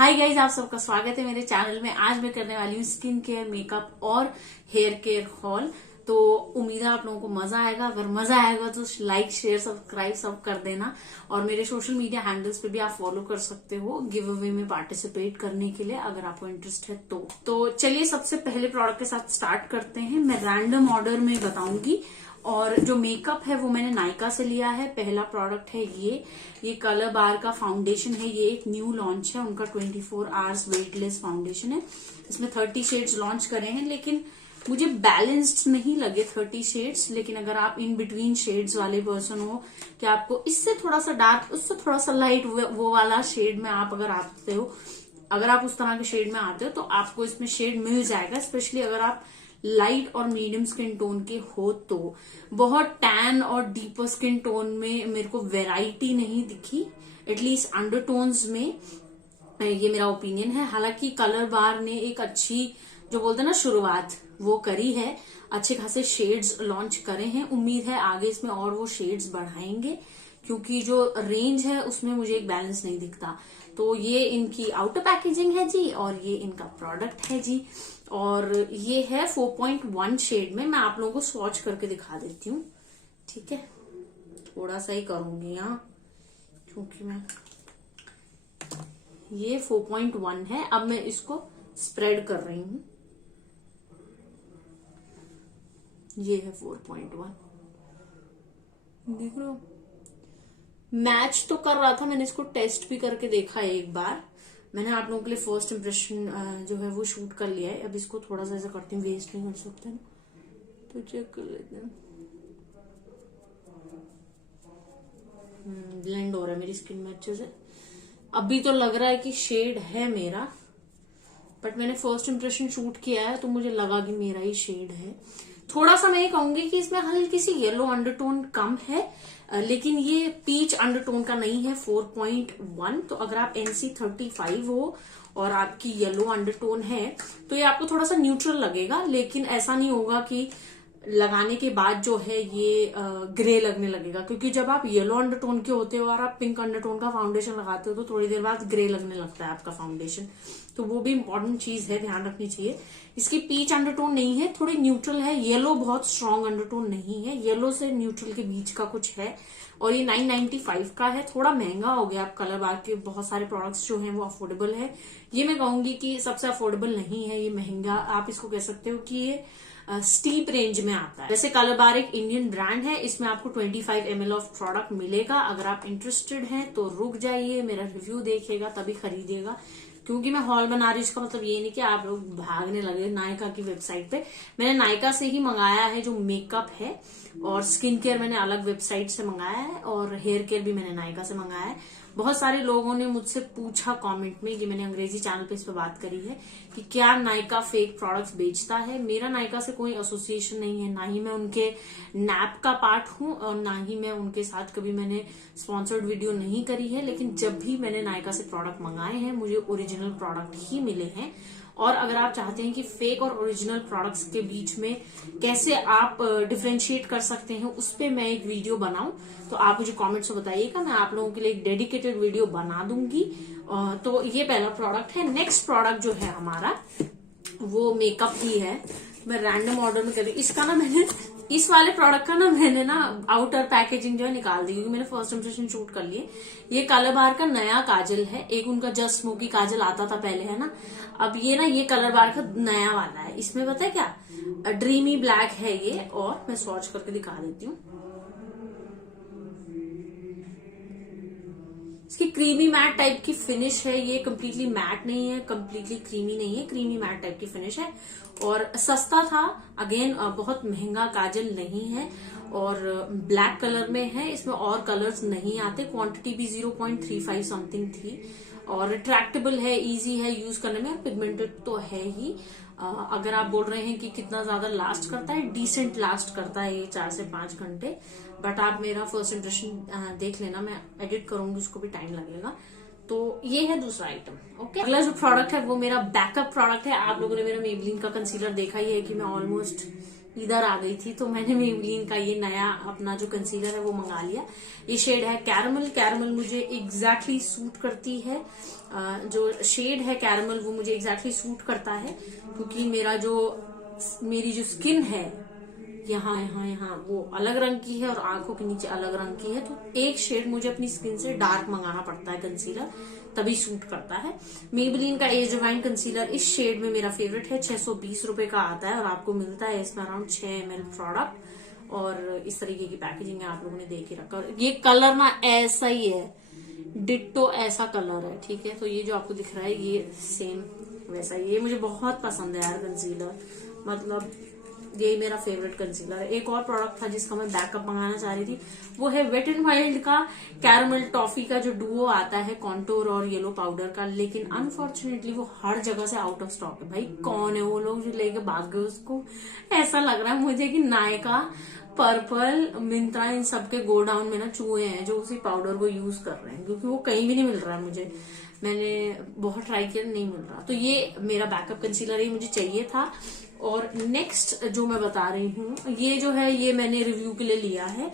Hi guys, आप सबका स्वागत है मेरे चैनल में। आज मैं करने वाली हूँ स्किन केयर, मेकअप और हेयर केयर हॉल। तो उम्मीद है आप लोगों को मजा आएगा। अगर मजा आएगा तो लाइक, शेयर, सब्सक्राइब सब कर देना। और मेरे सोशल मीडिया हैंडल्स पे भी आप फॉलो कर सकते हो गिव अवे में पार्टिसिपेट करने के लिए, अगर आपको इंटरेस्ट है तो चलिए सबसे पहले प्रोडक्ट के साथ स्टार्ट करते हैं। मैं रैंडम ऑर्डर में बताऊंगी। और जो मेकअप है वो मैंने नायका से लिया है। पहला प्रोडक्ट है ये कलर बार का फाउंडेशन है। ये एक न्यू लॉन्च है उनका, 24 आवर्स वेटलेस फाउंडेशन है। इसमें 30 शेड्स लॉन्च करे हैं, लेकिन मुझे बैलेंस्ड नहीं लगे 30 शेड्स। लेकिन अगर आप इन बिटवीन शेड्स वाले पर्सन हो कि आपको इससे थोड़ा सा डार्क, उससे थोड़ा सा लाइट, वो वाला शेड में आप अगर आते हो, अगर आप उस तरह के शेड में आते हो तो आपको इसमें शेड मिल जाएगा। स्पेशली अगर आप लाइट और मीडियम स्किन टोन के हो तो। बहुत टैन और डीपर स्किन टोन में मेरे को वैरायटी नहीं दिखी, एटलीस्ट अंडरटोन्स में। ये मेरा ओपिनियन है। हालांकि कलर बार ने एक अच्छी, जो बोलते हैं ना, शुरुआत वो करी है। अच्छे खासे शेड्स लॉन्च करे हैं। उम्मीद है आगे इसमें और वो शेड्स बढ़ाएंगे, क्योंकि जो रेंज है उसमें मुझे एक बैलेंस नहीं दिखता। तो ये इनकी आउटर पैकेजिंग है जी, और ये इनका प्रोडक्ट है जी। और ये है 4.1 शेड में। मैं आप लोगों को स्वॉच करके दिखा देती हूँ, ठीक है। थोड़ा सा ही करूंगी यहाँ, क्योंकि मैं, ये 4.1 है। अब मैं इसको स्प्रेड कर रही हूँ। ये है 4.1, देख रहे हो। मैच तो कर रहा था, मैंने इसको टेस्ट भी करके देखा एक बार। मैंने आप लोगों के लिए फर्स्ट इम्प्रेशन जो है वो शूट कर लिया है। अब इसको थोड़ा सा ऐसा करती हूँ, वेस्ट नहीं कर सकते ना, तो चेक कर लेते हैं। ब्लेंड हो रहा है मेरी स्किन में अच्छे से। अभी तो लग रहा है कि शेड है मेरा, बट मैंने फर्स्ट इम्प्रेशन शूट किया है तो मुझे लगा कि मेरा ही शेड है। थोड़ा सा मैं ये कहूंगी कि इसमें हल्की सी येलो अंडरटोन कम है, लेकिन ये पीच अंडरटोन का नहीं है 4.1। तो अगर आप NC35 हो और आपकी येलो अंडरटोन है तो ये आपको थोड़ा सा न्यूट्रल लगेगा। लेकिन ऐसा नहीं होगा कि लगाने के बाद जो है ये ग्रे लगने लगेगा, क्योंकि जब आप येलो अंडरटोन के होते हो और आप पिंक अंडरटोन का फाउंडेशन लगाते हो तो थोड़ी देर बाद ग्रे लगने लगता है आपका फाउंडेशन। तो वो भी इम्पोर्टेंट चीज है, ध्यान रखनी चाहिए। इसकी पीच अंडरटोन नहीं है, थोड़ी न्यूट्रल है। येलो बहुत स्ट्रॉन्ग अंडरटोन नहीं है, येलो से न्यूट्रल के बीच का कुछ है। और ये 995 का है। थोड़ा महंगा हो गया। आप कलर बार के बहुत सारे प्रोडक्ट्स जो हैं वो अफोर्डेबल है। ये मैं कहूंगी कि सबसे अफोर्डेबल नहीं है, ये महंगा। आप इसको कह सकते हो कि ये स्टीप रेंज में आता है। वैसे कलर बार एक इंडियन ब्रांड है। इसमें आपको 25 ml ऑफ प्रोडक्ट मिलेगा। अगर आप इंटरेस्टेड हैं तो रुक जाइए, मेरा रिव्यू देखिएगा तभी खरीदिएगा। क्योंकि मैं हॉल बना रही हूँ, इसका मतलब ये नहीं कि आप लोग भागने लगे नायका की वेबसाइट पे। मैंने नायका से ही मंगाया है जो मेकअप है, और स्किन केयर मैंने अलग वेबसाइट से मंगाया है, और हेयर केयर भी मैंने नायका से मंगाया है। बहुत सारे लोगों ने मुझसे पूछा कमेंट में, कि मैंने अंग्रेजी चैनल पे इस पर बात करी है कि क्या नायका फेक प्रोडक्ट्स बेचता है। मेरा नायका से कोई एसोसिएशन नहीं है, ना ही मैं उनके नैप का पार्ट हूं, और ना ही मैं उनके साथ कभी मैंने स्पॉन्सर्ड वीडियो नहीं करी है। लेकिन जब भी मैंने नायका से प्रोडक्ट मंगाए हैं मुझे ओरिजिनल प्रोडक्ट ही मिले हैं। और अगर आप चाहते हैं कि फेक और ओरिजिनल प्रोडक्ट्स के बीच में कैसे आप डिफरेंशिएट कर सकते हैं, उस पर मैं एक वीडियो बनाऊं, तो आप मुझे कमेंट्स में बताइएगा। मैं आप लोगों के लिए एक डेडिकेटेड वीडियो बना दूंगी। तो ये पहला प्रोडक्ट है। नेक्स्ट प्रोडक्ट जो है हमारा वो मेकअप ही है। मैं रैंडम ऑर्डर में कर रही। इसका ना मैंने, इस वाले प्रोडक्ट का ना मैंने ना आउटर पैकेजिंग जो है निकाल दी, क्योंकि मैंने फर्स्ट इम्प्रेशन शूट कर लिए। ये कलर बार का नया काजल है। एक उनका जस्ट स्मोकी काजल आता था पहले, है ना। अब ये ना, ये कलर बार का नया वाला है। इसमें पता है क्या, ड्रीमी ब्लैक है ये। और मैं स्वॉच करके दिखा देती हूँ। इसकी क्रीमी मैट टाइप की फिनिश है। ये कम्प्लीटली मैट नहीं है, कम्प्लीटली क्रीमी नहीं है, क्रीमी मैट टाइप की फिनिश है। और सस्ता था। अगेन बहुत महंगा काजल नहीं है, और ब्लैक कलर में है। इसमें और कलर्स नहीं आते। क्वांटिटी भी 0.35 समथिंग थी। और रिट्रैक्टेबल है, इजी है यूज करने में, पिगमेंटेड तो है ही। अगर आप बोल रहे हैं कि कितना ज्यादा लास्ट करता है, डिसेंट लास्ट करता है ये 4 से 5 घंटे। बट आप मेरा फर्स्ट इम्प्रेशन देख लेना, मैं एडिट करूंगी, उसको भी टाइम लगेगा। तो ये है दूसरा आइटम। ओके, अगला जो प्रोडक्ट है वो मेरा बैकअप प्रोडक्ट है। आप लोगों ने मेरा मेबलिन का कंसीलर देखा ही है कि मैं ऑलमोस्ट इधर आ गई थी, तो मैंने मेबलिन का ये नया अपना जो कंसीलर है वो मंगा लिया। ये शेड है कैरमल। कैरमल मुझे एग्जैक्टली सूट करती है। जो शेड है कैरमल वो मुझे एग्जैक्टली सूट करता है, क्योंकि मेरी जो स्किन है यहाँ वो अलग रंग की है और आंखों के नीचे अलग रंग की है, तो एक शेड मुझे अपनी स्किन से डार्क मंगाना पड़ता है कंसीलर, तभी सूट करता है। मेबेलिन का एज डिवाइन कंसीलर इस शेड में मेरा फेवरेट है। 620 रुपए का आता है और आपको मिलता है इसमें अराउंड 6 ml प्रोडक्ट, और इस तरीके की पैकेजिंग है, आप लोगों ने देख ही रखा। और ये कलर ना ऐसा ही है, डिट्टो ऐसा कलर है, ठीक है। तो ये जो आपको दिख रहा है ये सेम वैसा ही, ये मुझे बहुत पसंद है यार कंसीलर, मतलब ये मेरा फेवरेट कंसीलर है। एक और प्रोडक्ट था जिसका मैं बैकअप मंगाना चाह रही थी, वो है वेट एंड वाइल्ड का कैरमल टॉफी का जो डुओ आता है कॉन्टोर और येलो पाउडर का, लेकिन अनफॉर्चुनेटली वो हर जगह से आउट ऑफ स्टॉक है। भाई कौन है वो लोग जो लेके भाग गए उसको, ऐसा लग रहा है मुझे कि नायका, पर्पल, मिंत्रा, इन सबके गोडाउन में ना चूहे हैं जो उसी पाउडर को यूज कर रहे हैं, क्योंकि वो कहीं भी नहीं मिल रहा है मुझे। मैंने बहुत ट्राई किया, नहीं मिल रहा। तो ये मेरा बैकअप कंसीलर ही मुझे चाहिए था। और नेक्स्ट जो मैं बता रही हूँ ये जो है, ये मैंने रिव्यू के लिए लिया है,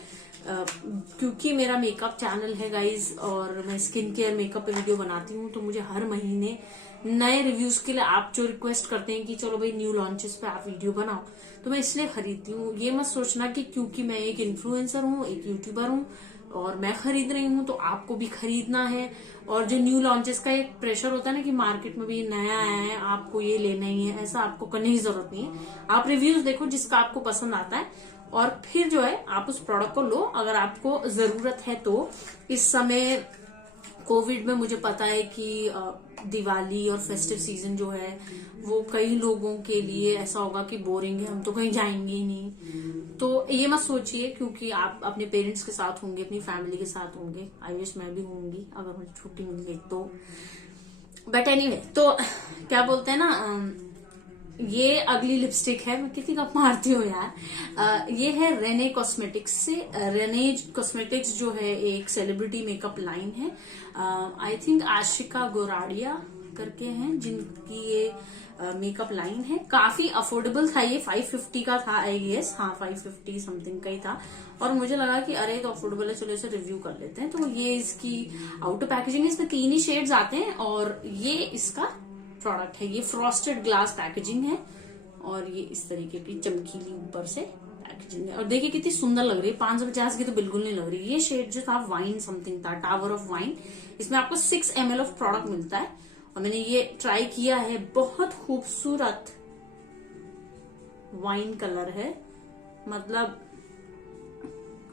क्योंकि मेरा मेकअप चैनल है गाइज और मैं स्किन केयर मेकअप पे वीडियो बनाती हूँ, तो मुझे हर महीने नए रिव्यूज के लिए आप जो रिक्वेस्ट करते हैं कि चलो भाई न्यू लॉन्चेस पे आप वीडियो बनाओ, तो मैं इसलिए खरीदती हूँ। ये मत सोचना कि क्योंकि मैं एक इन्फ्लुएंसर हूँ, एक यूट्यूबर हूँ और मैं खरीद रही हूँ तो आपको भी खरीदना है। और जो न्यू लॉन्चेस का एक प्रेशर होता है ना कि मार्केट में भी नया आया है, आपको ये लेना ही है, ऐसा आपको करने की जरूरत नहीं है। आप रिव्यूज देखो जिसका आपको पसंद आता है और फिर जो है आप उस प्रोडक्ट को लो अगर आपको जरूरत है तो। इस समय कोविड में मुझे पता है कि दिवाली और फेस्टिव सीजन जो है वो कई लोगों के लिए ऐसा होगा कि बोरिंग है, हम तो कहीं जाएंगे ही नहीं। तो ये मत सोचिए, क्योंकि आप अपने पेरेंट्स के साथ होंगे, अपनी फैमिली के साथ होंगे। आई विश मैं भी होंगी अगर मुझे छुट्टी मिली तो। बट एनीवे, तो क्या बोलते हैं ना, ये अगली लिपस्टिक है, मैं कितनी कप मारती हूँ यार। ये है रेने कॉस्मेटिक्स से। रेने कॉस्मेटिक्स जो है एक सेलिब्रिटी मेकअप लाइन है, आई थिंक आशिका गोराडिया करके हैं जिनकी ये मेकअप लाइन है। काफी अफोर्डेबल था, ये 550 का था आई गेस, हाँ 550 समथिंग का ही था। और मुझे लगा कि अरे तो अफोर्डेबल है, चलो इसे रिव्यू कर लेते हैं। तो ये इसकी आउटर पैकेजिंग है, इसमें 3 ही शेड्स आते हैं और ये इसका प्रोडक्ट है। ये फ्रॉस्टेड ग्लास पैकेजिंग है और ये इस तरीके की चमकीली ऊपर से पैकेजिंग है। और देखिए कितनी सुंदर लग रही है, 550 की तो बिल्कुल नहीं लग रही। ये शेड जो था वाइन समथिंग था, टावर ऑफ वाइन। इसमें आपको 6 ml ऑफ प्रोडक्ट मिलता है और मैंने ये ट्राई किया है, बहुत खूबसूरत वाइन कलर है, मतलब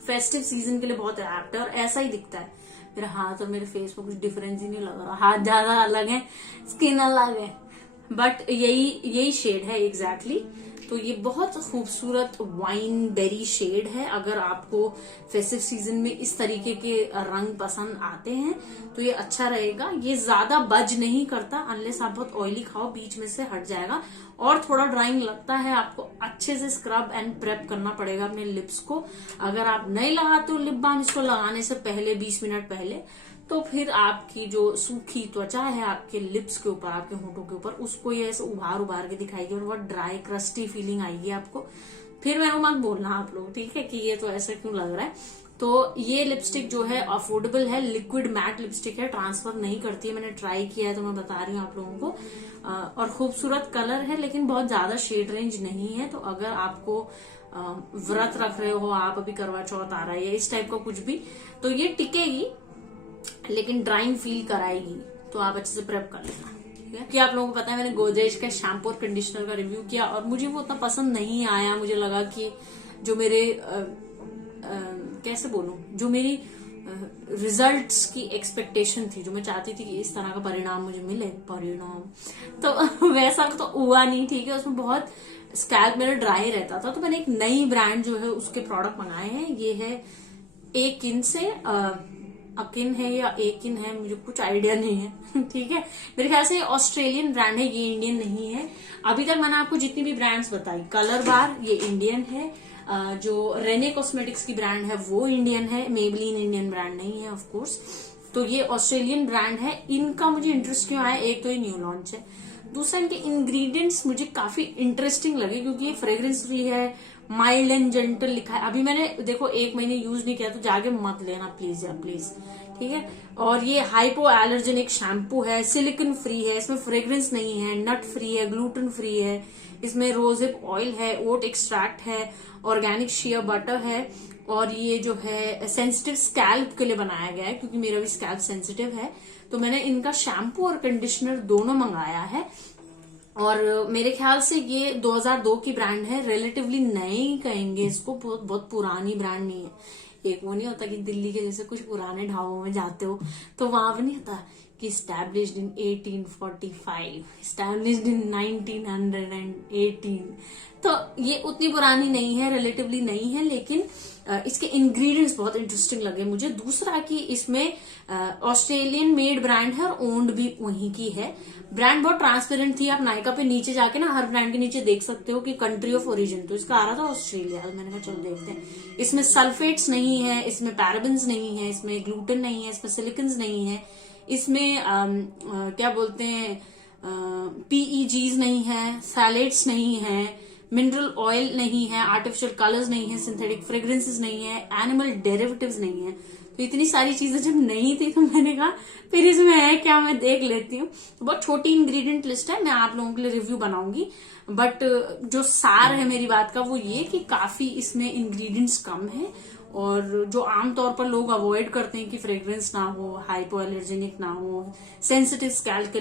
फेस्टिव सीजन के लिए बहुत एप्ट है और ऐसा ही दिखता है। मेरा हाथ और मेरे फेस में कुछ डिफरेंस ही नहीं लग रहा, हाथ ज्यादा अलग है, स्किन अलग है, बट यही शेड है एग्जैक्टली। तो ये बहुत खूबसूरत वाइन बेरी शेड है। अगर आपको फेस्टिव सीजन में इस तरीके के रंग पसंद आते हैं तो ये अच्छा रहेगा। ये ज्यादा बज नहीं करता, अनलेस आप बहुत ऑयली खाओ बीच में से हट जाएगा और थोड़ा ड्राइंग लगता है। आपको अच्छे से स्क्रब एंड प्रेप करना पड़ेगा अपने लिप्स को। अगर आप नहीं लगाते हो लिप बाम इसको लगाने से पहले 20 मिनट पहले, तो फिर आपकी जो सूखी त्वचा है आपके लिप्स के ऊपर, आपके होंठों के ऊपर, उसको ये ऐसे उभार के दिखाएगी और बहुत ड्राई क्रस्टी फीलिंग आएगी आपको। फिर मेरे को मत बोलना आप लोग, ठीक है, कि ये तो ऐसा क्यों लग रहा है। तो ये लिपस्टिक जो है अफोर्डेबल है, लिक्विड मैट लिपस्टिक है, ट्रांसफर नहीं करती है। मैंने ट्राई किया है तो मैं बता रही हूँ आप लोगों को। और खूबसूरत कलर है लेकिन बहुत ज्यादा शेड रेंज नहीं है। तो अगर आपको व्रत रख रहे हो आप, अभी करवा चौथ आ रहा है या इस टाइप का कुछ भी, तो ये टिकेगी लेकिन ड्राइंग फील कराएगी, तो आप अच्छे से प्रेप कर लेना, ठीक है। कि आप लोगों को पता है मैंने गोदरेज का शैम्पू और कंडीशनर का रिव्यू किया और मुझे वो उतना पसंद नहीं आया। मुझे लगा कि जो मेरे कैसे बोलूं, जो मेरी रिजल्ट्स की एक्सपेक्टेशन थी, जो मैं चाहती थी कि इस तरह का परिणाम मुझे मिले, तो वैसा तो हुआ नहीं, ठीक है। उसमें बहुत स्कैल्प मेरा ड्राई रहता था, तो मैंने एक नई ब्रांड जो है उसके प्रोडक्ट मंगाए हैं। ये है एकिन से, अकिन है या एकिन है, मुझे कुछ आइडिया नहीं है, ठीक है। मेरे ख्याल से ऑस्ट्रेलियन ब्रांड है, ये इंडियन नहीं है। अभी तक मैंने आपको जितनी भी ब्रांड्स बताई, कलर बार ये इंडियन है, जो रेने कॉस्मेटिक्स की ब्रांड है वो इंडियन है, मेबेलिन इंडियन ब्रांड नहीं है ऑफ कोर्स। तो ये ऑस्ट्रेलियन ब्रांड है। इनका मुझे इंटरेस्ट क्यों आया, एक तो ये न्यू लॉन्च है, दूसरा इनके इंग्रेडिएंट्स मुझे काफी इंटरेस्टिंग लगे क्योंकि ये फ्रेग्रेंस फ्री है, माइल्ड एंड जेंटल लिखा है। अभी मैंने देखो 1 महीने यूज नहीं किया, तो जाके मत लेना प्लीज यार प्लीज, ठीक है। और ये हाइपो एलर्जेनिक शैम्पू है, सिलिकॉन फ्री है, इसमें फ्रेग्रेंस नहीं है, नट फ्री है, ग्लूटेन फ्री है, इसमें रोजिप ऑयल है, ओट एक्सट्रैक्ट है, ऑर्गेनिक शिया बटर है, और ये जो है सेंसिटिव स्कैल्प के लिए बनाया गया है क्योंकि मेरा भी स्कैल्प सेंसिटिव है। तो मैंने इनका शैम्पू और कंडीशनर दोनों मंगाया है, और मेरे ख्याल से ये 2002 की ब्रांड है, रिलेटिवली नए ही कहेंगे इसको, बहुत बहुत पुरानी ब्रांड नहीं है। एक वो नहीं होता कि दिल्ली के जैसे कुछ पुराने ढाबों में जाते हो तो वहां पर नहीं होता कि established in 1845, established in 1918। तो ये उतनी पुरानी नहीं है, रिलेटिवली नहीं है, लेकिन इसके इंग्रेडिएंट्स बहुत इंटरेस्टिंग लगे मुझे। दूसरा कि इसमें ऑस्ट्रेलियन मेड ब्रांड है और ओन्ड भी वहीं की है। ब्रांड बहुत ट्रांसपेरेंट थी, आप नायका पे नीचे जाके ना हर ब्रांड के नीचे देख सकते हो कि कंट्री ऑफ ओरिजिन, तो इसका आ रहा था ऑस्ट्रेलिया। मैंने कहा चलो देखते हैं। इसमें सल्फेट्स नहीं है, इसमें पैराबेन्स नहीं है, इसमें ग्लूटेन नहीं है, इसमें सिलिकन्स नहीं है, इसमें क्या बोलते हैं पीईजीज नहीं है, सैलेट्स नहीं है, मिनरल ऑयल नहीं है, आर्टिफिशियल कलर्स नहीं है, सिंथेटिक फ्रेग्रेंसेस नहीं है, एनिमल डेरिवेटिव्स नहीं है। तो इतनी सारी चीजें जब नहीं थी तो मैंने कहा फिर इसमें है क्या, मैं देख लेती हूँ। तो बहुत छोटी इंग्रेडिएंट लिस्ट है, मैं आप लोगों के लिए रिव्यू बनाऊंगी, बट जो सार है मेरी बात का वो ये कि काफी इसमें इंग्रेडिएंट्स कम है, और जो आमतौर पर लोग अवॉइड करते हैं कि फ्रेग्रेंस ना हो, हाइपो एलर्जेनिक ना हो, सेंसिटिव स्कैल्प के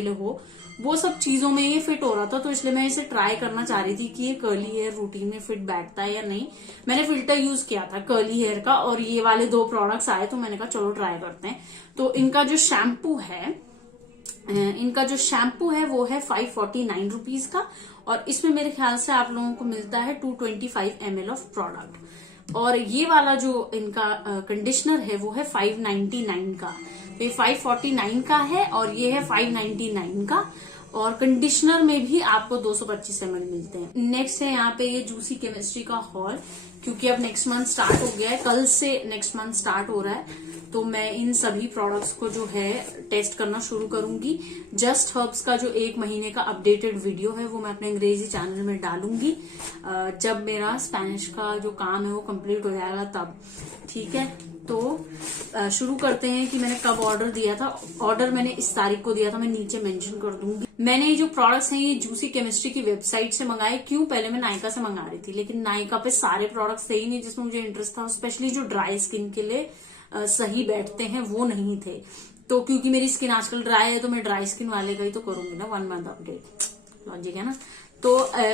लिए हो, वो सब चीजों में ये फिट हो रहा था। तो इसलिए मैं इसे ट्राई करना चाह रही थी कि ये कर्ली हेयर रूटीन में फिट बैठता है या नहीं। मैंने फिल्टर यूज किया था कर्ली हेयर का, और ये वाले 2 प्रोडक्ट्स आए तो मैंने कहा चलो ट्राई करते हैं। तो इनका जो शैम्पू है वो है 549 रुपीज का, और इसमें मेरे ख्याल से आप लोगों को मिलता है 225 ml ऑफ प्रोडक्ट। और ये वाला जो इनका कंडीशनर है वो है 599 का। तो ये 549 का है और ये है 599 का, और कंडीशनर में भी आपको 225 ml मिलते हैं। नेक्स्ट है यहाँ पे ये जूसी केमिस्ट्री का हॉल, क्योंकि अब नेक्स्ट मंथ स्टार्ट हो गया है, कल से नेक्स्ट मंथ स्टार्ट हो रहा है, तो मैं इन सभी प्रोडक्ट्स को जो है टेस्ट करना शुरू करूंगी। जस्ट हर्ब्स का जो 1 महीने का अपडेटेड वीडियो है वो मैं अपने अंग्रेजी चैनल में डालूंगी जब मेरा स्पेनिश का जो काम है वो कंप्लीट हो जाएगा तब, ठीक है। तो शुरू करते हैं कि मैंने कब ऑर्डर दिया था। ऑर्डर मैंने इस तारीख को दिया था, मैं नीचे मेंशन कर दूंगी। मैंने ये जो प्रोडक्ट्स हैं ये जूसी केमिस्ट्री की वेबसाइट से मंगाए। क्यों, पहले मैं नायका से मंगा रही थी, लेकिन नायका पे सारे प्रोडक्ट्स थे ही नहीं जिसमें मुझे इंटरेस्ट था, स्पेशली जो ड्राई स्किन के लिए सही बैठते हैं वो नहीं थे। तो क्योंकि मेरी स्किन आजकल ड्राई है तो मैं ड्राई स्किन वाले का ही तो करूंगी ना, 1 मंथ अपडेट, लॉजिक है ना। तो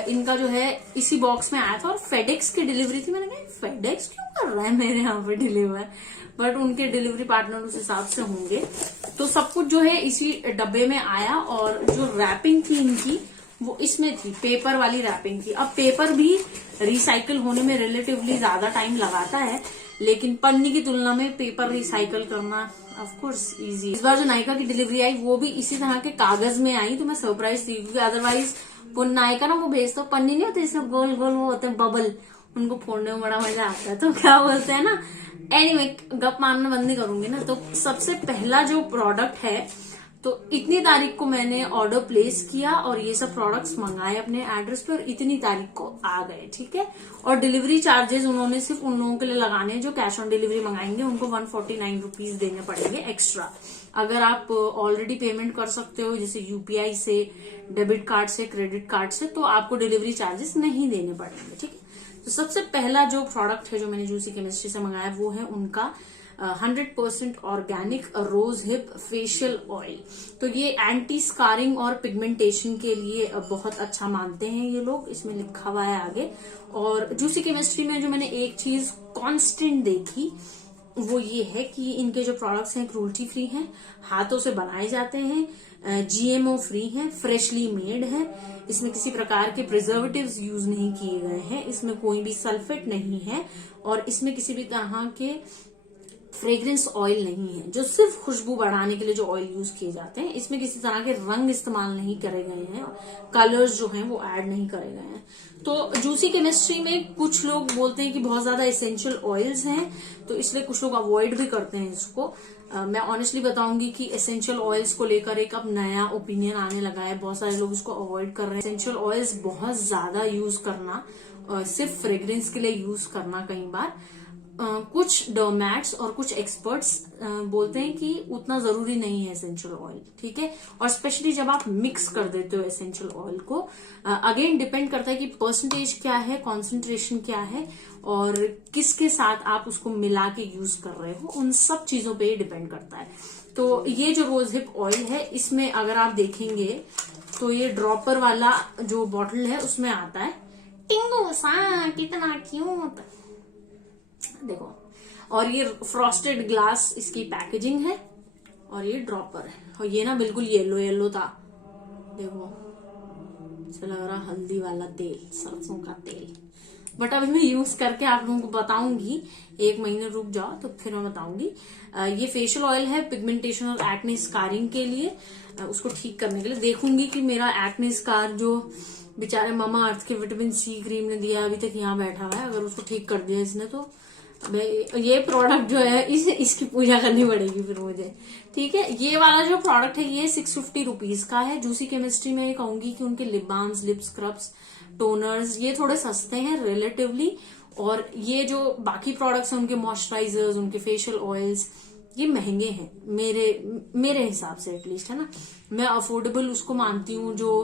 इनका जो है इसी बॉक्स में आया था, और फेडेक्स की डिलीवरी थी। मैंने कहा फेडेक्स क्यों कर रहा है मेरे यहाँ पे डिलीवर, बट उनके डिलीवरी पार्टनर उस हिसाब से होंगे। तो सब कुछ जो है इसी डब्बे में आया, और जो रैपिंग थी इनकी वो इसमें थी, पेपर वाली रैपिंग थी। अब पेपर भी रिसाइकिल होने में रिलेटिवली ज्यादा टाइम लगाता है, लेकिन पन्नी की तुलना में पेपर रिसाइकिल करना ऑफ कोर्स इजी। इस बार जो नायका की डिलीवरी आई वो भी इसी तरह के कागज में आई, तो मैं सरप्राइज थी, क्योंकि अदरवाइज वो नायका ना वो भेजता पन्नी नहीं होती, इसमें गोल गोल वो होते हैं बबल, उनको फोड़ने में बड़ा मजा आता है। तो क्या बोलते हैं ना, एनीवे गप मारना बंद नहीं करूंगी ना। तो सबसे पहला जो प्रोडक्ट है, तो इतनी तारीख को मैंने ऑर्डर प्लेस किया और ये सब प्रोडक्ट्स मंगाए अपने एड्रेस पे, और इतनी तारीख को आ गए, ठीक है। और डिलीवरी चार्जेस उन्होंने सिर्फ उन लोगों के लिए लगाने जो कैश ऑन डिलीवरी मंगाएंगे, उनको 149 रुपीज देने पड़ेंगे एक्स्ट्रा। अगर आप ऑलरेडी पेमेंट कर सकते हो जैसे यूपीआई से, डेबिट कार्ड से, क्रेडिट कार्ड से, तो आपको डिलीवरी चार्जेस नहीं देने पड़ेंगे, ठीक है। तो सबसे पहला जो प्रोडक्ट है जो मैंने जूसी केमिस्ट्री से मंगाया वो है उनका 100% organic rose hip facial oil. तो ये एंटी स्कारिंग और पिगमेंटेशन के लिए बहुत अच्छा मानते हैं ये लोग, इसमें लिखा हुआ है आगे। और जूसी केमिस्ट्री में जो मैंने एक चीज कांस्टेंट देखी वो ये है कि इनके जो प्रोडक्ट्स हैं क्रूल्टी फ्री हैं, हाथों से बनाए जाते हैं, जीएमओ फ्री हैं, फ्रेशली मेड है, इसमें किसी प्रकार के प्रिजर्वेटिव्स यूज नहीं किए गए हैं, इसमें कोई भी सल्फेट नहीं है, और इसमें किसी भी तरह के फ्रेग्रेंस ऑयल नहीं है, जो सिर्फ खुशबू बढ़ाने के लिए जो ऑयल यूज किए जाते हैं। इसमें किसी तरह के रंग इस्तेमाल नहीं करे गए हैं, कलर्स जो हैं वो ऐड नहीं करे गए हैं। तो जूसी केमिस्ट्री में कुछ लोग बोलते हैं कि बहुत ज्यादा एसेंशियल ऑयल्स हैं, तो इसलिए कुछ लोग अवॉइड भी करते हैं इसको। मैं ऑनेस्टली बताऊंगी कि एसेंशियल ऑयल्स को लेकर एक अब नया ओपिनियन आने लगा है, बहुत सारे लोग इसको अवॉइड कर रहे हैं। एसेंशियल ऑयल्स बहुत ज्यादा यूज करना, सिर्फ फ्रेग्रेंस के लिए यूज करना कई बार कुछ डर्मैट्स और कुछ एक्सपर्ट्स बोलते हैं कि उतना जरूरी नहीं है एसेंशियल ऑयल, ठीक है। और स्पेशली जब आप मिक्स कर देते हो एसेंशियल ऑयल को, अगेन डिपेंड करता है कि परसेंटेज क्या है, कॉन्सेंट्रेशन क्या है, और किसके साथ आप उसको मिला के यूज कर रहे हो, उन सब चीजों पे डिपेंड करता है। तो ये जो रोज हिप ऑयल है, इसमें अगर आप देखेंगे तो ये ड्रॉपर वाला जो बॉटल है उसमें आता है टिंगू सा, कितना क्यूट देखो। और ये फ्रॉस्टेड ग्लास इसकी पैकेजिंग है, और ये ड्रॉपर है, और ये ना बिल्कुल येलो येलो था, देखो ऐसा लग रहा हल्दी वाला तेल, सरसों का तेल। बट अभी मैं यूज करके आप लोगों को बताऊंगी, 1 महीने रुक जाओ तो फिर मैं बताऊंगी। ये फेशियल ऑयल है पिगमेंटेशन और एक्ने स्कारिंग के लिए, उसको ठीक करने के लिए। देखूंगी कि मेरा एक्ने स्कार जो बेचारे मामा अर्थ के विटामिन सी क्रीम ने दिया अभी तक यहाँ बैठा हुआ है, अगर उसको ठीक कर दिया इसने तो ये प्रोडक्ट जो है इसकी पूजा करनी पड़ेगी फिर मुझे, ठीक है। ये वाला जो प्रोडक्ट है ये 650 रुपीज का है। जूसी केमिस्ट्री में कहूंगी कि उनके lip balms, lip scrubs, toners ये थोड़े सस्ते हैं रिलेटिवली, और ये जो बाकी प्रोडक्ट्स हैं उनके मॉइस्चराइजर्स, उनके फेशियल ऑयल्स ये महंगे हैं मेरे हिसाब से एटलीस्ट, है ना। मैं अफोर्डेबल उसको मानती हूँ जो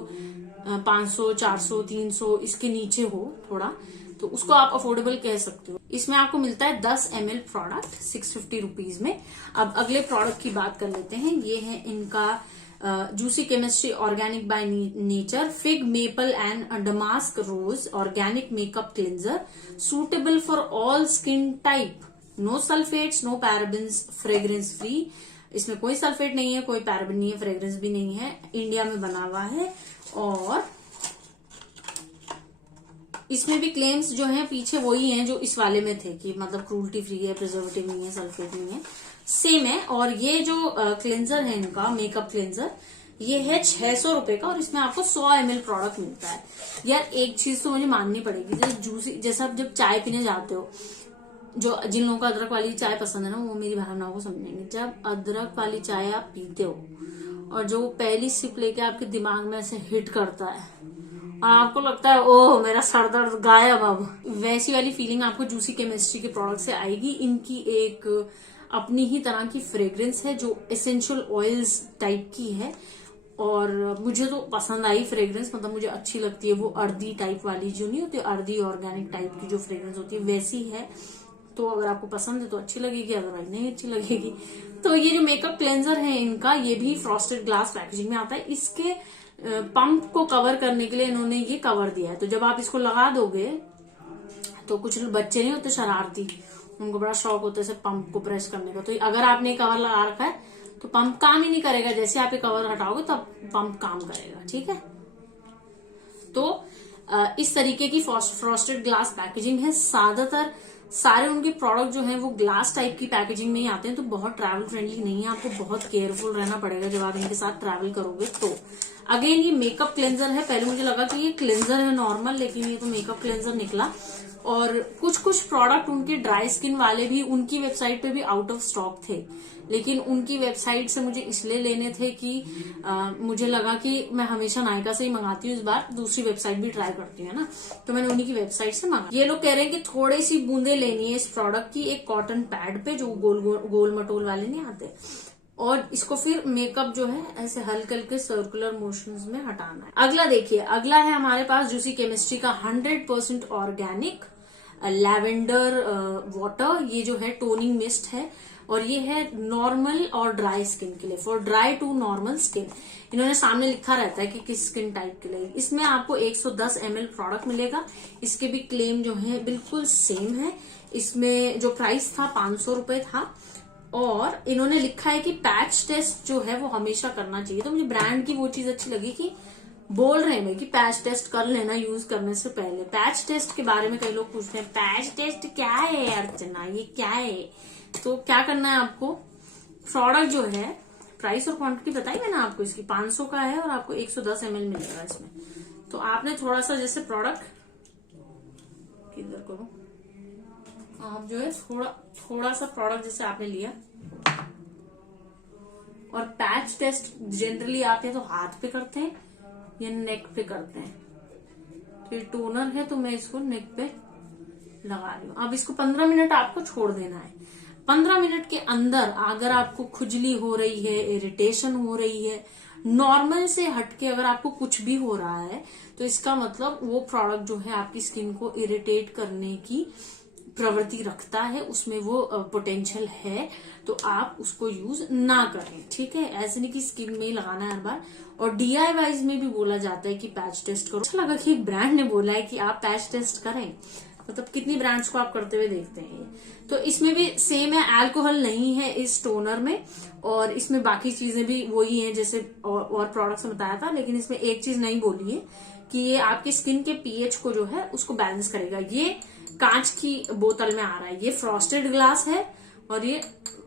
500, 400, 300 इसके नीचे हो थोड़ा, तो उसको आप अफोर्डेबल कह सकते हो। इसमें आपको मिलता है 10 ml प्रोडक्ट 650 रुपीज में। अब अगले प्रोडक्ट की बात कर लेते हैं। ये है इनका Juicy Chemistry organic by nature fig maple and damask rose organic makeup cleanser, suitable for all skin type, no sulphates, no parabens, fragrance free. इसमें कोई सल्फेट नहीं है, कोई पैराबेन नहीं है, फ्रेग्रेंस भी नहीं है, इंडिया में बना हुआ है। और इसमें भी क्लेम्स जो हैं पीछे वही हैं जो इस वाले में थे, कि मतलब क्रूल्टी फ्री है, प्रिजर्वेटिव नहीं है, सल्फेट नहीं है, सेम है। और ये जो क्लेंजर है इनका मेकअप क्लेंजर, ये है 600 रुपए का, और इसमें आपको 100 ml प्रोडक्ट मिलता है। यार एक चीज तो मुझे माननी पड़ेगी, जैसे जूसी, जैसा आप जब चाय पीने जाते हो, जो जिन लोगों को अदरक वाली चाय पसंद है ना, वो मेरी भावनाओं को समझेंगे। जब अदरक वाली चाय आप पीते हो और जो पहली सिप लेके आपके दिमाग में ऐसे हिट करता है और आपको लगता है ओह मेरा सर दर्द गायब, अब वैसी वाली फीलिंग आपको जूसी केमिस्ट्री के प्रोडक्ट से आएगी। इनकी एक अपनी ही तरह की फ्रेग्रेंस है जो एसेंशियल ऑयल्स टाइप की है, और मुझे तो पसंद आई फ्रेग्रेंस, मतलब मुझे अच्छी लगती है। वो अर्दी टाइप वाली जो नहीं होती, अर्दी ऑर्गेनिक टाइप की जो फ्रेग्रेंस होती है वैसी है। तो अगर आपको पसंद है तो अच्छी लगेगी, अगर नहीं अच्छी लगेगी। तो ये जो मेकअप क्लेंजर है इनका, ये भी फ्रॉस्टेड ग्लास पैकेजिंग में आता है। इसके पंप को कवर करने के लिए इन्होंने ये कवर दिया है, तो जब आप इसको लगा दोगे तो कुछ बच्चे नहीं होते शरारती, उनको बड़ा शौक होता है पंप को प्रेस करने का, तो अगर आपने कवर लगा रखा है तो पंप काम ही नहीं करेगा, जैसे आप ये कवर हटाओगे तब पंप काम करेगा, ठीक है। तो इस तरीके की फ्रॉस्टेड ग्लास पैकेजिंग है। ज्यादातर सारे उनके प्रोडक्ट जो हैं वो ग्लास टाइप की पैकेजिंग में ही आते हैं, तो बहुत ट्रैवल फ्रेंडली नहीं है, आपको बहुत केयरफुल रहना पड़ेगा जब आप इनके साथ ट्रैवल करोगे। तो अगेन ये मेकअप क्लेंजर है, पहले मुझे लगा कि ये क्लेंजर है नॉर्मल, लेकिन ये तो मेकअप क्लेंजर निकला। और कुछ प्रोडक्ट उनके ड्राई स्किन वाले भी उनकी वेबसाइट पे भी आउट ऑफ स्टॉक थे, लेकिन उनकी वेबसाइट से मुझे इसलिए लेने थे कि मुझे लगा कि मैं हमेशा नायका से ही मंगाती हूँ, इस बार दूसरी वेबसाइट भी ट्राई करती हूँ ना, तो मैंने उन्हीं की वेबसाइट से मंगा। ये लोग कह रहे हैं कि थोड़ी सी बूंदे लेनी है इस प्रोडक्ट की, एक कॉटन पैड पे जो गोल मटोल वाले नहीं आते, और इसको फिर मेकअप जो है ऐसे हल्के हल्के सर्कुलर मोशंस में हटाना है। अगला देखिए, अगला है हमारे पास जूसी केमिस्ट्री का 100% ऑर्गेनिक लैवेंडर वाटर। ये जो है टोनिंग मिस्ट है, और ये है नॉर्मल और ड्राई स्किन के लिए, for dry to normal skin. इन्होंने सामने लिखा रहता है कि किस स्किन टाइप के लिए। इसमें आपको 110 ml प्रोडक्ट मिलेगा। इसके भी क्लेम जो है बिल्कुल सेम है। इसमें जो प्राइस था 500 रुपए था, और इन्होंने लिखा है कि पैच टेस्ट जो है वो हमेशा करना चाहिए। तो मुझे ब्रांड की वो चीज अच्छी लगी कि बोल रहे हैं कि पैच टेस्ट कर लेना यूज करने से पहले। पैच टेस्ट के बारे में कई लोग पूछते हैं, पैच टेस्ट क्या है अर्चना, ये क्या है? तो क्या करना है आपको, प्रोडक्ट जो है, प्राइस और क्वांटिटी बताई मैंने आपको, इसकी 500 का है और आपको 110 ml मिलेगा इसमें। तो आपने थोड़ा सा जैसे प्रोडक्ट किधर करो, आप जो है थोड़ा सा प्रोडक्ट जैसे आपने लिया, और पैच टेस्ट जनरली आप या तो हाथ पे करते हैं या नेक पे करते हैं। तो ये टोनर है तो मैं इसको नेक पे लगा रही हूँ। अब इसको 15 मिनट आपको छोड़ देना है। 15 मिनट के अंदर अगर आपको खुजली हो रही है, इरिटेशन हो रही है, नॉर्मल से हटके अगर आपको कुछ भी हो रहा है, तो इसका मतलब वो प्रोडक्ट जो है आपकी स्किन को इरिटेट करने की प्रवृत्ति रखता है, उसमें वो पोटेंशियल है, तो आप उसको यूज ना करें। ठीक है, ऐसे नहीं कि स्किन में ही लगाना है हर बार। और DIYs में भी बोला जाता है कि पैच टेस्ट करो। अच्छा लगा कि एक ब्रांड ने बोला है कि आप पैच टेस्ट करें, मतलब कितनी ब्रांड्स को आप करते हुए देखते हैं ये। तो इसमें भी सेम है, अल्कोहल नहीं है इस टोनर में, और इसमें बाकी चीजें भी वही हैं जैसे और प्रोडक्ट्स में बताया था। लेकिन इसमें एक चीज नहीं बोली है कि ये आपकी स्किन के pH को जो है उसको बैलेंस करेगा। ये कांच की बोतल में आ रहा है, ये फ्रॉस्टेड ग्लास है और ये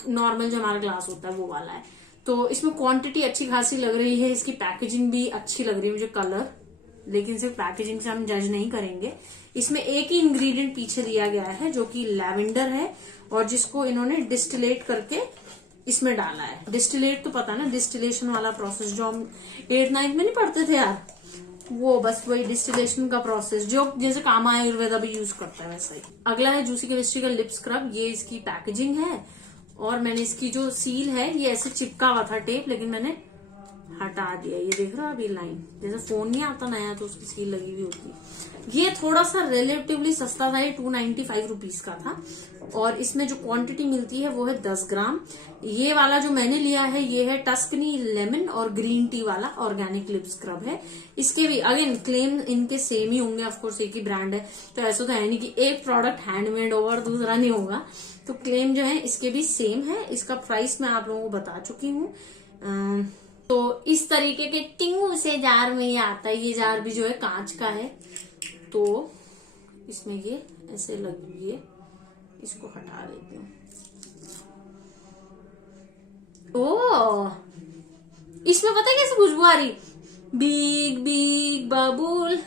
नॉर्मल जो हमारा ग्लास होता है वो वाला है। तो इसमें क्वांटिटी अच्छी खासी लग रही है, इसकी पैकेजिंग भी अच्छी लग रही है मुझे, कलर। लेकिन सिर्फ पैकेजिंग से हम जज नहीं करेंगे। इसमें एक ही इंग्रेडिएंट पीछे दिया गया है जो कि लैवेंडर है, और जिसको इन्होंने डिस्टिलेट करके इसमें डाला है। डिस्टिलेट तो पता है ना, डिस्टिलेशन वाला प्रोसेस जो हम 8th-9th में नहीं पढ़ते थे यार, वो बस वही डिस्टिलेशन का प्रोसेस जो जैसे कामा आयुर्वेदा भी यूज करता है वैसा ही। अगला है जूसी केमिस्ट्री का लिप स्क्रब। ये इसकी पैकेजिंग है, और मैंने इसकी जो सील है ये ऐसे चिपका हुआ था टेप, लेकिन मैंने हटा दिया। ये देख रहा है अभी लाइन, जैसे फोन नहीं आता नया तो उसकी सील लगी हुई होती है। ये थोड़ा सा रिलेटिवली सस्ता था, ये 295 रुपीज का था, और इसमें जो क्वांटिटी मिलती है वो है 10 ग्राम। ये वाला जो मैंने लिया है ये है टस्कनी लेमन और ग्रीन टी वाला ऑर्गेनिक लिप स्क्रब है। इसके भी अगेन क्लेम इनके सेम ही होंगे, ऑफकोर्स एक ही ब्रांड है, तो ऐसा तो है नहीं कि एक प्रोडक्ट हैंडमेड होगा और दूसरा नहीं होगा। तो क्लेम जो है इसके भी सेम है। इसका प्राइस मैं आप लोगों को बता चुकी हूँ। तो इस तरीके के टिंगू से जार में ये आता है। ये जार भी जो है कांच का है, तो इसमें ये ऐसे लगी हुई है, इसको हटा देती हूँ। ओ, इसमें पता है कैसे खुशबू आ रही, बिग बिग बबूल,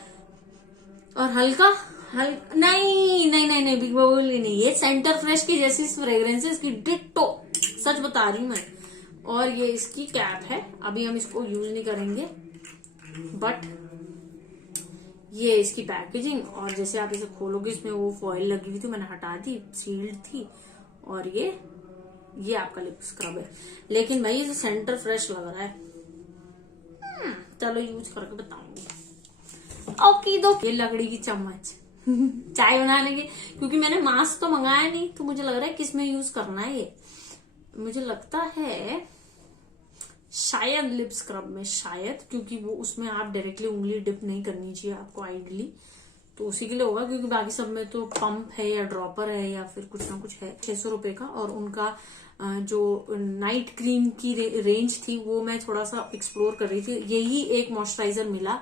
और हल्का नहीं नहीं नहीं नहीं, बिग बबूल नहीं, ये सेंटर फ्रेश की जैसी फ्रेग्रेंस है इसकी, डिट्टो, सच बता रही हूँ मैं। और ये इसकी कैप है, अभी हम इसको यूज नहीं करेंगे, बट ये इसकी पैकेजिंग। और जैसे आप इसे खोलोगे इसमें वो फॉइल लगी हुई थी, मैंने हटा दी, सील्ड थी। और ये आपका लिप स्क्रब है, लेकिन भाई ये सेंटर फ्रेश लग रहा है। चलो यूज करके बताऊंगी। ओके दो, ये लकड़ी की चम्मच चाय बनाने की, क्योंकि मैंने मास्क तो मंगाया नहीं, तो मुझे लग रहा है किसमें यूज करना है ये। मुझे लगता है शायद लिप स्क्रब में, शायद, क्योंकि वो उसमें आप डायरेक्टली उंगली डिप नहीं करनी चाहिए आपको आइडियली, तो उसी के लिए होगा। क्योंकि बाकी सब में तो पंप है या ड्रॉपर है या फिर कुछ ना कुछ है। 600 रुपए का, और उनका जो नाइट क्रीम की रेंज थी वो मैं थोड़ा सा एक्सप्लोर कर रही थी। यही एक मॉइस्चराइजर मिला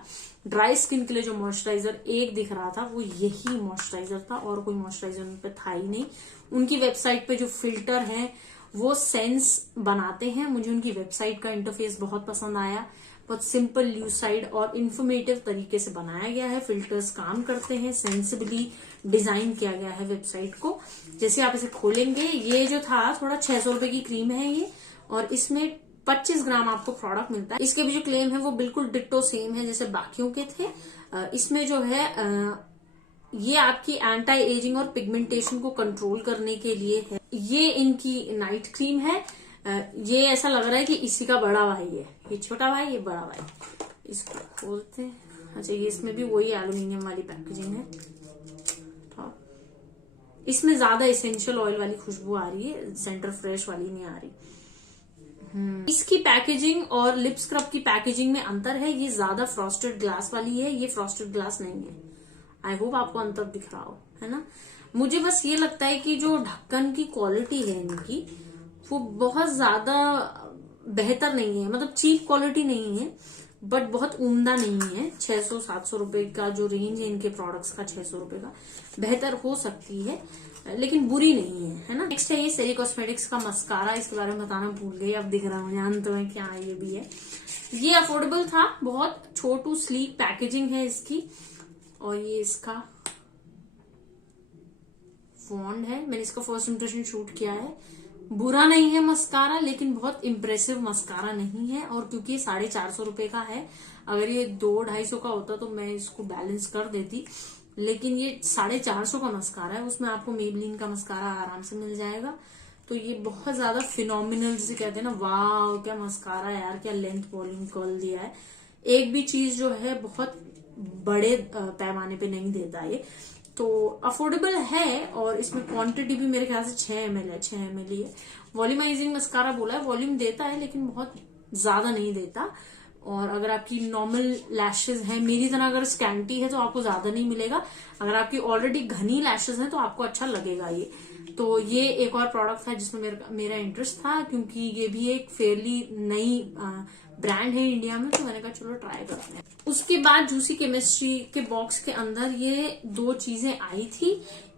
ड्राई स्किन के लिए, जो मॉइस्चराइजर एक दिख रहा था वो यही मॉइस्चराइजर था, और कोई मॉइस्चराइजर उन पे था ही नहीं। उनकी वेबसाइट पे जो फिल्टर है वो सेंस बनाते हैं। मुझे उनकी वेबसाइट का इंटरफेस बहुत पसंद आया, बहुत सिंपल, ल्यूसाइड और इन्फॉर्मेटिव तरीके से बनाया गया है। फिल्टर्स काम करते हैं, सेंसिबली डिजाइन किया गया है वेबसाइट को। जैसे आप इसे खोलेंगे, ये जो था थोड़ा 600 रुपए की क्रीम है ये, और इसमें 25 ग्राम आपको प्रोडक्ट मिलता है। इसके भी जो क्लेम है वो बिल्कुल डिट्टो सेम है जैसे बाकियों के थे। इसमें जो है ये आपकी एंटी एजिंग और पिगमेंटेशन को कंट्रोल करने के लिए है। ये इनकी नाइट क्रीम है। ये ऐसा लग रहा है कि इसी का बड़ा भाई है, ये छोटा भाई, ये बड़ा भाई। इसको खोलते हैं। अच्छा, ये इसमें भी वही एल्यूमिनियम वाली पैकेजिंग है। तो इसमें ज्यादा एसेंशियल ऑयल वाली खुशबू आ रही है, सेंटर फ्रेश वाली नहीं आ रही। इसकी पैकेजिंग और लिप स्क्रब की पैकेजिंग में अंतर है। ये ज्यादा फ्रॉस्टेड ग्लास वाली है, ये फ्रॉस्टेड ग्लास नहीं है। आई होप आपको अंतर दिख रहा हो, है ना। मुझे बस ये लगता है कि जो ढक्कन की क्वालिटी है इनकी वो बहुत ज्यादा बेहतर नहीं है, मतलब चीप क्वालिटी नहीं है, बट बहुत उम्दा नहीं है। 600-700 रुपए का जो रेंज है इनके प्रोडक्ट्स का, 600 रुपए का, बेहतर हो सकती है लेकिन बुरी नहीं है ना। नेक्स्ट है ये सेरी कॉस्मेटिक्स का मस्कारा। इसके बारे में बताना भूल गई, अब दिख रहा हूँ, जानते हैं क्या ये भी है। ये अफोर्डेबल था बहुत, छोटू स्लीक पैकेजिंग है इसकी, और ये इसका फॉन्ट है। मैंने इसका फर्स्ट इंप्रेशन शूट किया है। बुरा नहीं है मस्कारा, लेकिन बहुत इम्प्रेसिव मस्कारा नहीं है। और क्योंकि ये 450 रुपए का है, अगर ये 200-250 का होता तो मैं इसको बैलेंस कर देती, लेकिन ये 450 का मस्कारा है, उसमें आपको मेबलिन का मस्कारा आराम से मिल जाएगा। तो ये बहुत ज्यादा फिनोमिनल जिसे कहते हैं ना, वाह क्या मस्कारा है यार, क्या लेंथ वॉल्यूम कर्ल दिया है। एक भी चीज जो है बहुत बड़े पैमाने पे नहीं देता ये, तो अफोर्डेबल है। और इसमें क्वांटिटी भी मेरे ख्याल से 6 ml है, 6 ml ही है। वॉल्यूमाइजिंग मस्कारा बोला है, वॉल्यूम देता है लेकिन बहुत ज्यादा नहीं देता। और अगर आपकी नॉर्मल लैशेज है मेरी तरह, अगर स्कैंटी है तो आपको ज्यादा नहीं मिलेगा। अगर आपकी ऑलरेडी घनी लैशेज है तो आपको अच्छा लगेगा ये। तो ये एक और प्रोडक्ट था जिसमें मेरा इंटरेस्ट था, क्योंकि ये भी एक फेयरली नई ब्रांड है इंडिया में, तो मैंने कहा चलो ट्राई करते हैं। उसके बाद जूसी केमिस्ट्री के बॉक्स के अंदर ये 2 चीजें आई थी।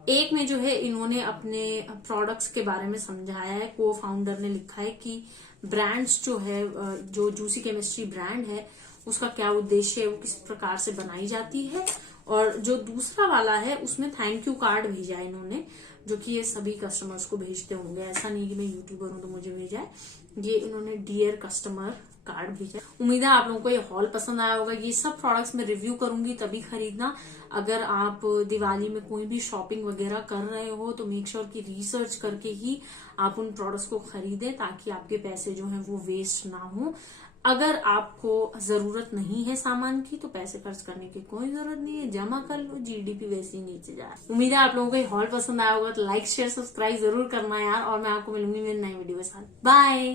एक में जो है इन्होंने अपने प्रोडक्ट्स के बारे में समझाया है, को फाउंडर ने लिखा है कि ब्रांड्स जो है, जो जूसी केमिस्ट्री ब्रांड है उसका क्या उद्देश्य है, वो किस प्रकार से बनाई जाती है। और जो दूसरा वाला है उसमें थैंक यू कार्ड भेजा है इन्होंने, जो कि ये सभी कस्टमर्स को भेजते होंगे, ऐसा नहीं कि मैं यूट्यूबर हूं तो मुझे भेजा है। ये इन्होंने डियर कस्टमर कार्ड भेजा। उम्मीद है आप लोगों को ये हॉल पसंद आया होगा। ये सब प्रोडक्ट्स मैं रिव्यू करूंगी तभी खरीदना। अगर आप दिवाली में कोई भी शॉपिंग वगैरह कर रहे हो तो मेक श्योर की रिसर्च करके ही आप उन प्रोडक्ट्स को खरीदें, ताकि आपके पैसे जो हैं वो वेस्ट ना हो। अगर आपको जरूरत नहीं है सामान की तो पैसे खर्च करने की कोई जरूरत नहीं है, जमा कर लो, जीडीपी वैसे ही नीचे जा रहा है। उम्मीद है आप लोगों को ये हॉल पसंद आया होगा, तो लाइक शेयर सब्सक्राइब जरूर करना यार। और मैं आपको मिलूंगी मेरी नई वीडियो के साथ। बाय।